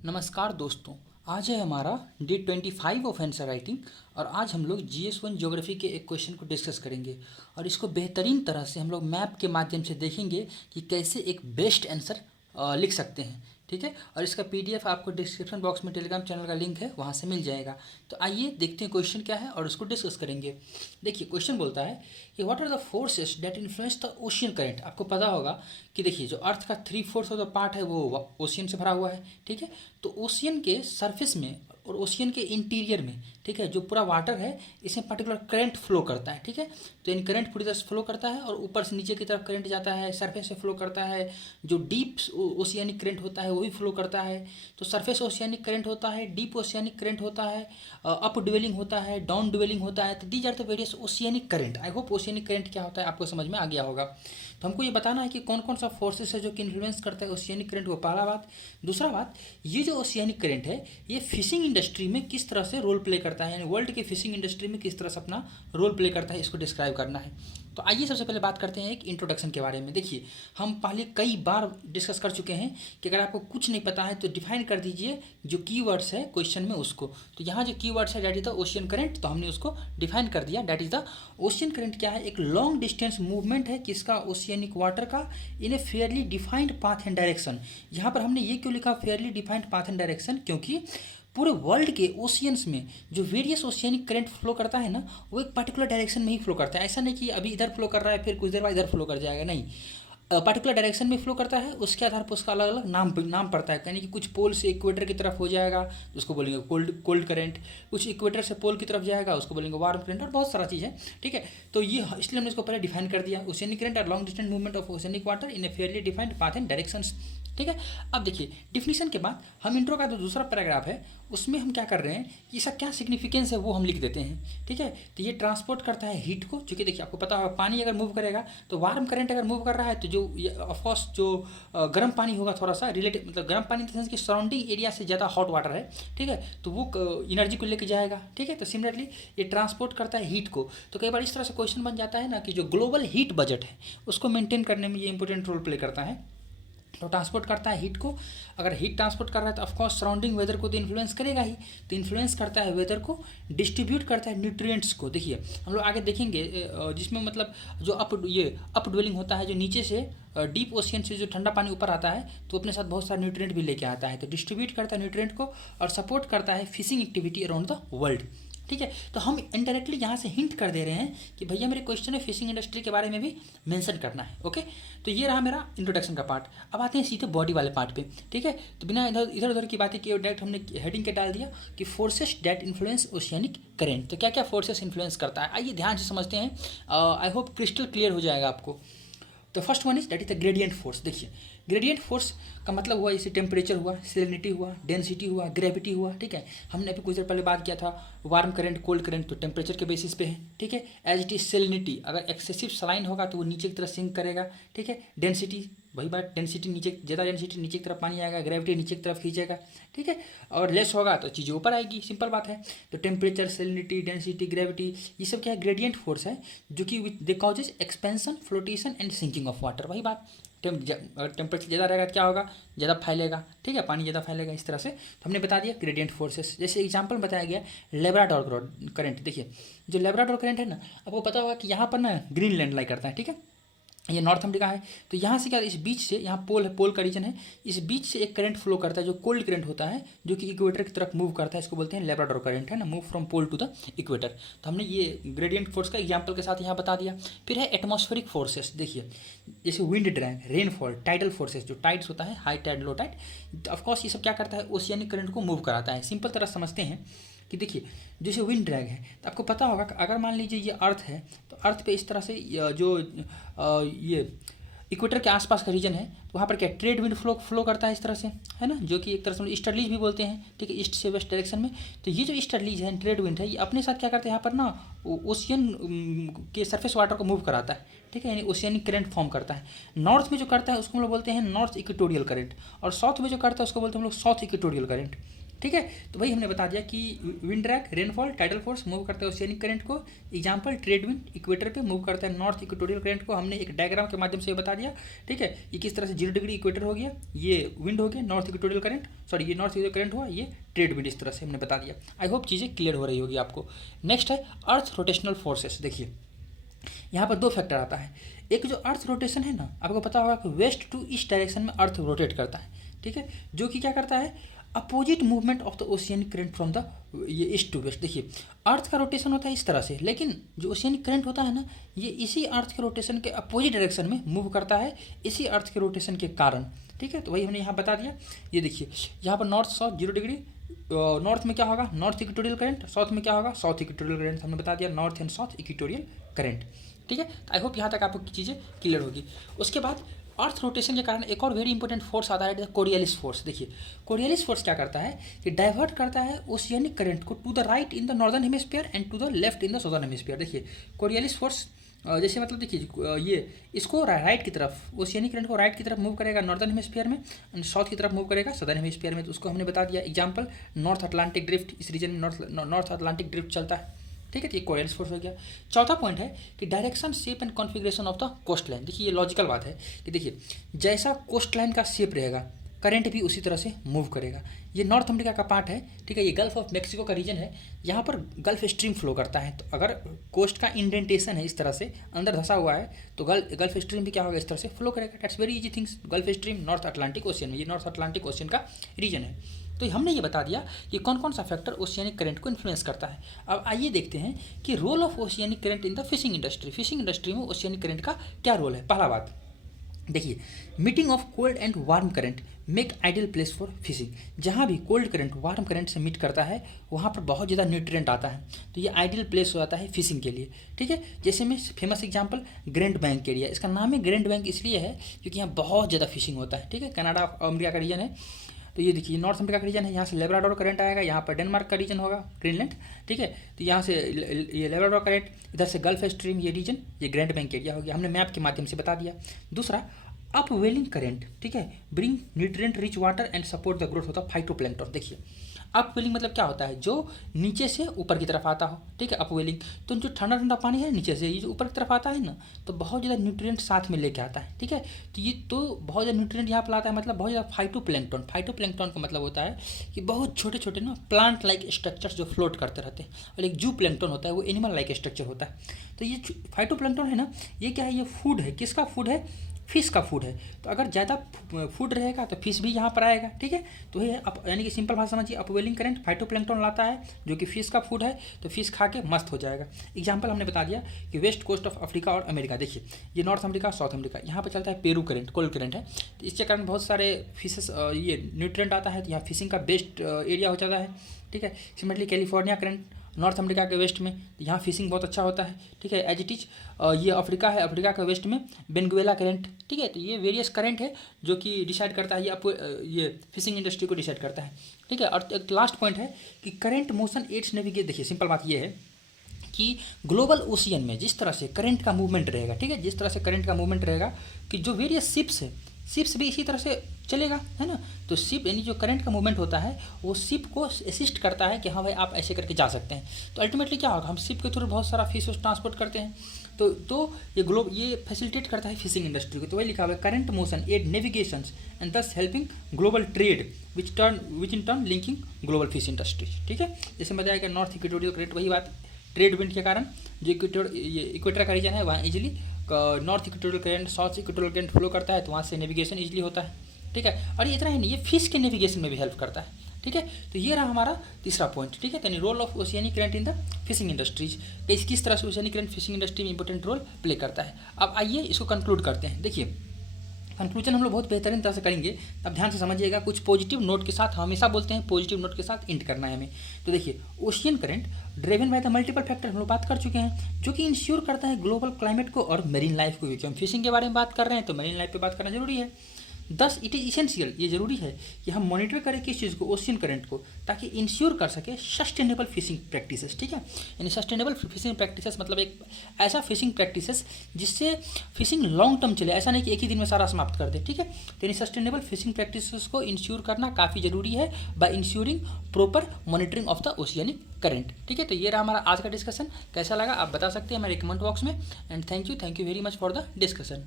नमस्कार दोस्तों। आज है हमारा डे 25 ऑफ आंसर राइटिंग और आज हम लोग GS1 ज्योग्राफी के एक क्वेश्चन को डिस्कस करेंगे और इसको बेहतरीन तरह से हम लोग मैप के माध्यम से देखेंगे कि कैसे एक बेस्ट आंसर लिख सकते हैं। ठीक है, और इसका PDF आपको डिस्क्रिप्शन बॉक्स में टेलीग्राम चैनल का लिंक है, वहाँ से मिल जाएगा। तो आइए देखते हैं क्वेश्चन क्या है और उसको डिस्कस करेंगे। देखिए क्वेश्चन बोलता है कि what are the forces that influence the ocean current. आपको पता होगा कि देखिए जो अर्थ का 3/4 ऑफ द पार्ट है वो ओशियन से भरा हुआ है। ठीक है, तो ओशियन के सरफेस में और ओशियन के इंटीरियर में, ठीक है, जो पूरा वाटर है इसमें पर्टिकुलर करंट फ्लो करता है। ठीक है, तो इन करंट पूरी तरह से फ्लो करता है और ऊपर से नीचे की तरफ करंट जाता है, सरफेस से फ्लो करता है। जो डीप ओशियानिक करंट होता है वो भी फ्लो करता है। तो सरफेस ओशियानिक करंट होता है, डीप ओशियानिक करंट होता है, अप ड्वेलिंग होता है, डाउन ड्वेलिंग होता है। तो these are the various oceanic current. I hope oceanic current क्या होता है आपको समझ में आ गया होगा। तो हमको ये बताना है कि कौन कौन सा फोर्सेस है जो कि इन्फ्लुएंस करता है ओशियानिक करंट को, पहला बात। दूसरा बात, ये जो ओशियानिक करंट है ये फिशिंग इंडस्ट्री में किस तरह से रोल प्ले करता है, यानी वर्ल्ड की फिशिंग इंडस्ट्री में किस तरह से अपना रोल प्ले करता है, इसको डिस्क्राइब करना है। तो आइए सबसे पहले बात करते हैं एक इंट्रोडक्शन के बारे में। देखिए हम पहले कई बार डिस्कस कर चुके हैं कि अगर आपको कुछ नहीं पता है तो डिफाइन कर दीजिए जो कीवर्ड्स है क्वेश्चन में उसको। तो यहाँ जो कीवर्ड्स है that is the ocean current, तो हमने उसको डिफाइन कर दिया। That is the ocean current क्या है, एक लॉन्ग डिस्टेंस मूवमेंट है किसका, ओशियनिक वाटर का, in a fairly defined path and direction. यहाँ पर हमने ये क्यों लिखा fairly defined path and direction, क्योंकि पूरे वर्ल्ड के ओशियंस में जो वेरियस ओशियनिक करंट फ्लो करता है ना वो एक पर्टिकुलर डायरेक्शन में ही फ्लो करता है। ऐसा नहीं कि अभी इधर फ्लो कर रहा है फिर कुछ देर बाद इधर फ्लो कर जाएगा, नहीं, पर्टिकुलर डायरेक्शन में फ्लो करता है। उसके आधार पर उसका अलग अलग नाम पड़ता है, यानी कि कुछ पोल से इक्वेटर की तरफ हो जाएगा तो उसको बोलेंगे कोल्ड करंट, कुछ इक्वेटर से पोल की तरफ जाएगा उसको बोलेंगे वार्म करंट, और बहुत सारा चीज़ है। ठीक है, तो ये इसलिए हमने इसको पहले डिफाइन कर दिया, ओशियनिक करंट और long distance movement of oceanic water in a fairly defined path and directions. ठीक है, अब देखिए डिफिनीशन के बाद हम इंट्रो का जो दूसरा पैराग्राफ है उसमें हम क्या कर रहे हैं कि इसका क्या सिग्निफिकेंस है वो हम लिख देते हैं। ठीक है, तो ये ट्रांसपोर्ट करता है हीट को, क्योंकि देखिए आपको पता होगा पानी अगर मूव करेगा तो वार्म करंट अगर मूव कर रहा है तो जो ऑफकोर्स जो गर्म पानी होगा थोड़ा सा रिलेटिव, मतलब गर्म पानी इन द सेंस कि सराउंडिंग एरिया से ज़्यादा हॉट वाटर है, ठीक है, तो वो एनर्जी को लेके जाएगा। ठीक है, तो सिमिलरली ये ट्रांसपोर्ट करता है हीट को। तो कई बार इस तरह से क्वेश्चन बन जाता है ना कि जो ग्लोबल हीट बजट है उसको मेंटेन करने में ये इंपॉर्टेंट रोल प्ले करता है। तो ट्रांसपोर्ट करता है हीट को, अगर हीट ट्रांसपोर्ट कर रहा है तो ऑफकोर्स सराउंडिंग वेदर को तो इन्फ्लुएंस करेगा ही, तो इन्फ्लुएंस करता है वेदर को, डिस्ट्रीब्यूट करता है न्यूट्रिएंट्स को। देखिए हम लोग आगे देखेंगे जिसमें मतलब जो अप ड्वेलिंग होता है, जो नीचे से डीप ओशियन से जो ठंडा पानी ऊपर आता है तो अपने साथ बहुत सारे न्यूट्रिएंट भी लेके आता है, तो डिस्ट्रीब्यूट करता है न्यूट्रिएंट को और सपोर्ट करता है fishing activity around the world. ठीक है, तो हम इनडायरेक्टली यहाँ से हिंट कर दे रहे हैं कि भैया मेरे क्वेश्चन में फिशिंग इंडस्ट्री के बारे में भी मेंशन करना है। ओके, तो ये रहा मेरा इंट्रोडक्शन का पार्ट। अब आते हैं सीधे बॉडी वाले पार्ट पे। ठीक है, तो बिना इधर उधर की बातें किए डायरेक्ट हमने हेडिंग के डाल दिया कि forces that influence oceanic current. तो क्या क्या फोर्सेस इन्फ्लुएंस करता है, आइए ध्यान से समझते हैं। आई होप क्रिस्टल क्लियर हो जाएगा आपको। तो first one is that is the gradient force. देखिए ग्रेडियंट फोर्स का मतलब हुआ जैसे टेम्परेचर हुआ, सैलिनिटी हुआ, डेंसिटी हुआ, ग्रेविटी हुआ। ठीक है, हमने अभी कुछ देर पहले बात किया था वार्म करंट कोल्ड करंट, तो टेम्परेचर के बेसिस पे है। ठीक है, एज इट इज सैलिनिटी, अगर एक्सेसिव सलाइन होगा तो वो नीचे की तरफ सिंक करेगा। ठीक है, डेंसिटी वही बात, डेंसिटी नीचे, ज़्यादा डेंसिटी नीचे की तरफ पानी आएगा, ग्रेविटी नीचे की तरफ खींचेगा। ठीक है, और लेस होगा तो चीज़ें ऊपर आएगी, सिंपल बात है। तो टेम्परेचर, सैलिनिटी, डेंसिटी, ग्रेविटी, ये सब क्या है, ग्रेडियंट फोर्स है जो कि with they causes expansion, flotation and sinking of water. वही बात, टेम्परेचर ज़्यादा रहेगा तो क्या होगा, ज़्यादा फैलेगा। ठीक है, पानी ज़्यादा फैलेगा, इस तरह से। तो हमने बता दिया ग्रेडियंट फोर्सेस। जैसे एग्जांपल बताया गया लेब्राडोर करंट। देखिए जो लेब्राडोर करंट है ना, आपको पता होगा कि यहाँ पर ना ग्रीनलैंड लाई करता है। ठीक है, ये नॉर्थ अमेरिका है, तो यहाँ से क्या, इस बीच से, यहाँ पोल है, पोल का रीजन है, इस बीच से एक करंट फ्लो करता है जो कोल्ड करंट होता है, जो कि इक्वेटर की तरफ मूव करता है, इसको बोलते हैं लेब्राडोर करंट, है ना, move from pole to the equator. तो हमने ये ग्रेडियंट फोर्स का एग्जांपल के साथ यहाँ बता दिया। फिर है एटमॉस्फेरिक फोर्सेस। देखिए जैसे wind drag, rainfall, tidal forces, जो टाइड्स होता है, high tide, low tide, of course ये सब क्या करता है, ओशियनिक करंट को मूव कराता है। सिंपल तरह समझते हैं कि देखिए जैसे विंड ड्रैग है तो आपको पता होगा कि अगर मान लीजिए ये अर्थ है तो अर्थ पे इस तरह से जो ये इक्वेटर के आसपास का रीजन है तो वहाँ पर क्या ट्रेड विंड फ्लो करता है इस तरह से, है ना, जो कि एक तरह से ईस्टर्लीज भी बोलते हैं। ठीक है, ईस्ट से वेस्ट डायरेक्शन में। तो ये जो ईस्टर्लीज है, ट्रेड विंड है, ये अपने साथ क्या करते हैं, यहाँ पर ना ओशियन के सरफेस वाटर को मूव कराता है। ठीक है, यानी ओशियनिक करंट फॉर्म करता है। नॉर्थ में जो करता है उसको हम लोग बोलते हैं नॉर्थ इक्वेटोरियल करंट, और साउथ में जो करता है उसको बोलते हैं हम लोग साउथ इक्वेटोरियल करंट। ठीक है। तो भाई हमने बता दिया कि wind drag, rainfall, tidal force move करता है ओशियनिक करंट को। एग्जांपल ट्रेड विंड इक्वेटर पे मूव करता है नॉर्थ इक्वेटोरियल करंट को, हमने एक डायग्राम के माध्यम से बता दिया। ठीक है, ये किस तरह से 0 डिग्री इक्वेटर हो गया, ये विंड हो गया नॉर्थ इक्वेटोरियल करंट, सॉरी ये नॉर्थ इक्वेटोरियल करंट हुआ, ये ट्रेड विंड, इस तरह से हमने बता दिया। आई होप चीज़ें क्लियर हो रही होगी आपको। नेक्स्ट है अर्थ रोटेशनल फोर्सेस। देखिए यहाँ पर दो फैक्टर आता है। एक जो अर्थ रोटेशन है ना, आपको पता होगा कि वेस्ट टू ईस्ट डायरेक्शन में अर्थ रोटेट करता है। ठीक है, जो कि क्या करता है, opposite movement of the oceanic current from the ये ईस्ट टू वेस्ट। देखिए अर्थ का रोटेशन होता है इस तरह से, लेकिन जो ओशियनिक करंट होता है ना, ये इसी अर्थ के रोटेशन के अपोजिट डायरेक्शन में मूव करता है, इसी अर्थ के रोटेशन के कारण। ठीक है, तो वही हमने यहाँ बता दिया। ये देखिए यहाँ पर नॉर्थ साउथ 0 डिग्री, नॉर्थ में क्या होगा, नॉर्थ इक्वेटोरियल करंट, साउथ में क्या होगा, साउथ इक्वेटोरियल करंट, हमने बता दिया north and south equatorial current. ठीक है, आई होप यहाँ तक आपको चीज़ें क्लियर होगी। उसके बाद अर्थ रोटेशन के कारण एक और वेरी इंपॉर्टेंट फोर्स आता है, कोरियलिस फोर्स। देखिए कोरियलिस फोर्स क्या करता है कि डाइवर्ट करता है ओशियनिक करंट को to the right in the northern hemisphere and to the left in the southern hemisphere. देखिए कोरियलिस फोर्स जैसे मतलब देखिए ये इसको राइट की तरफ, ओशियनिक करंट को राइट की तरफ मूव करेगा नॉर्दर्न हेमिस्फीयर में, एंड साउथ की तरफ मूव करेगा सदर्न हेमिस्फीयर में। तो उसको हमने बता दिया। एग्जांपल नॉर्थ अटलांटिक ड्रिफ्ट, इस रीजन में नॉर्थ अटलांटिक ड्रिफ्ट चलता है। ठीक है, तो ये कोरियलिस फोर्स हो गया। चौथा पॉइंट है कि direction, shape and configuration of the coast line. देखिए ये लॉजिकल बात है कि देखिए जैसा कोस्ट लाइन का शेप रहेगा, करंट भी उसी तरह से मूव करेगा। ये नॉर्थ अमेरिका का पार्ट है। ठीक है, ये गल्फ ऑफ मैक्सिको का रीजन है, यहाँ पर गल्फ स्ट्रीम फ्लो करता है। तो अगर कोस्ट का इंडेंटेशन है इस तरह से अंदर धंसा हुआ है, तो गल्फ स्ट्रीम भी क्या होगा, इस तरह से फ्लो करेगा। That's very easy things. Gulf stream north Atlantic ocean में, ये नॉर्थ अटलांटिक ओशियन का रीजन है। तो हमने ये बता दिया कि कौन कौन सा फैक्टर ओशियनिक करंट को इन्फ्लुएंस करता है। अब आइए देखते हैं कि role of oceanic current in the fishing industry. Fishing industry में ओशियनिक करंट का क्या रोल है। पहला बात देखिए, meeting of cold and warm current make ideal place for fishing. जहाँ भी कोल्ड करंट वार्म करंट से मीट करता है, वहाँ पर बहुत ज़्यादा न्यूट्रिएंट आता है, तो ये आइडियल प्लेस हो जाता है फिशिंग के लिए। ठीक है, जैसे में famous example grand bank area, इसका नाम है ग्रैंड बैंक इसलिए है क्योंकि यहाँ बहुत ज़्यादा फिशिंग होता है। ठीक है, कनाडा अमेरिका का रीजन है। तो ये देखिए नॉर्थ अमेरिका का रीजन है, यहाँ से लेब्राडोर करंट आएगा, यहाँ पर डेनमार्क का रीजन होगा ग्रीनलैंड। ठीक है, तो यहाँ से ये लेब्राडोर करंट, इधर से गल्फ स्ट्रीम ये रीजन, ये ग्रैंड बैंक एरिया हो गया, हमने मैप के माध्यम से बता दिया। दूसरा अपवेलिंग करंट, ठीक है, bring nutrient rich water and support the growth of the phytoplankton. देखिए अपवेलिंग मतलब क्या होता है, जो नीचे से ऊपर की तरफ आता हो। ठीक है, अपवेलिंग तो जो ठंडा ठंडा पानी है नीचे से, ये जो ऊपर की तरफ आता है ना, तो बहुत ज़्यादा न्यूट्रिएंट साथ में लेके आता है। ठीक है, तो ये तो बहुत ज़्यादा न्यूट्रिएंट यहाँ पर आता है, मतलब बहुत ज़्यादा फाइटोप्लैंक्टन। फाइटोप्लैंक्टन का मतलब होता है कि बहुत छोटे छोटे ना प्लांट लाइक स्ट्रक्चर्स जो फ्लोट करते रहते हैं, और एक जू प्लैंक्टन होता है वो एनिमल लाइक स्ट्रक्चर होता है। तो ये फाइटोप्लैंक्टन है ना, ये क्या है, ये फूड है, किसका फूड है, फिश का फूड है। तो अगर ज़्यादा फूड रहेगा तो फिश भी यहाँ पर आएगा। ठीक है, तो ये यानी कि सिंपल भाषा समझिए, अपवेलिंग करंट फाइटोप्लैंक्टन लाता है जो कि फिश का फूड है, तो फिश खा के मस्त हो जाएगा। एग्जांपल हमने बता दिया कि वेस्ट कोस्ट ऑफ अफ्रीका और अमेरिका। देखिए ये नॉर्थ अमेरिका साउथ अमेरिका, यहाँ पर चलता है पेरू करंट, कोल्ड करंट है, तो इसके कारण बहुत सारे फिशेस ये न्यूट्रिएंट आता है, तो यहाँ फिशिंग का बेस्ट एरिया हो जाता है। ठीक है, similarly California current north America के वेस्ट में, तो यहाँ फिशिंग बहुत अच्छा होता है। ठीक है, एज इट इज ये अफ्रीका है, अफ्रीका के वेस्ट में बेनगुएला करंट। ठीक है, तो ये वेरियस करंट है जो कि डिसाइड करता है, ये आपको ये फिशिंग इंडस्ट्री को डिसाइड करता है। ठीक है, और एक लास्ट पॉइंट है कि करंट मोशन एड्स नेविगेट। देखिए सिंपल बात ये है कि ग्लोबल ओशियन में जिस तरह से करंट का मूवमेंट रहेगा, ठीक है, जिस तरह से करंट का मूवमेंट रहेगा कि जो वेरियस शिप्स है, शिप्स भी इसी तरह से चलेगा, है ना। तो शिप यानी जो करंट का मूवमेंट होता है वो शिप को असिस्ट करता है कि हाँ भाई आप ऐसे करके जा सकते हैं। तो अल्टीमेटली क्या होगा, हम शिप के थ्रू बहुत सारा फिश ट्रांसपोर्ट करते हैं, तो ये फैसिलिटेट करता है फिशिंग इंडस्ट्री को। तो वही लिखा हुआ है current motion aid navigation and thus helping global trade which in turn linking global fish industry. ठीक है, जैसे बताया कि नॉर्थ इक्वेटोरियल करंट, वही बात, ट्रेड विंड के कारण जो इक्वेटर का रीजन है वहाँ easily north equatorial current south equatorial current flow करता है, तो वहाँ से नेविगेशन इजीली होता है। ठीक है, और ये इतना ही नहीं, ये फिश के नेविगेशन में भी हेल्प करता है। ठीक है, तो ये रहा हमारा तीसरा पॉइंट। ठीक है, यानी role of oceanic current in the fishing industries, किस तरह से ओशियनिक करंट फिशिंग इंडस्ट्री में इंपॉर्टेंट रोल प्ले करता है। अब आइए इसको कंक्लूड करते हैं। देखिए कंक्लूजन हम लोग बहुत बेहतरीन तरह से करेंगे, अब ध्यान से समझिएगा। कुछ पॉजिटिव नोट के साथ, हमेशा बोलते हैं पॉजिटिव नोट के साथ एंड करना है हमें। तो देखिए ocean current driven by the multiple factor, हम लोग बात कर चुके हैं, जो कि इंश्योर करता है ग्लोबल क्लाइमेट को और मेरीन लाइफ को। क्योंकि हम फिशिंग के बारे में बात कर रहे हैं तो मेरीन लाइफ पे बात करना जरूरी है। दस इट इज़ इसेंशियल, ये ज़रूरी है कि हम मॉनिटर करें किस चीज़ को, ओशियन करंट को, ताकि इंश्योर कर सके सस्टेनेबल फिशिंग प्रैक्टिसेस। ठीक है, यानी सस्टेनेबल फिशिंग प्रैक्टिसेस मतलब एक ऐसा फिशिंग प्रैक्टिसेस जिससे फिशिंग लॉन्ग टर्म चले, ऐसा नहीं कि एक ही दिन में सारा समाप्त कर दे। ठीक है, तो यानी सस्टेनेबल फिशिंग प्रैक्टिसेस को इंश्योर करना काफ़ी ज़रूरी है by ensuring proper monitoring of the oceanic current. ठीक है, तो ये रहा हमारा आज का डिस्कशन। कैसा लगा आप बता सकते हैं हमारे कमेंट बॉक्स में। And thank you very much for the discussion.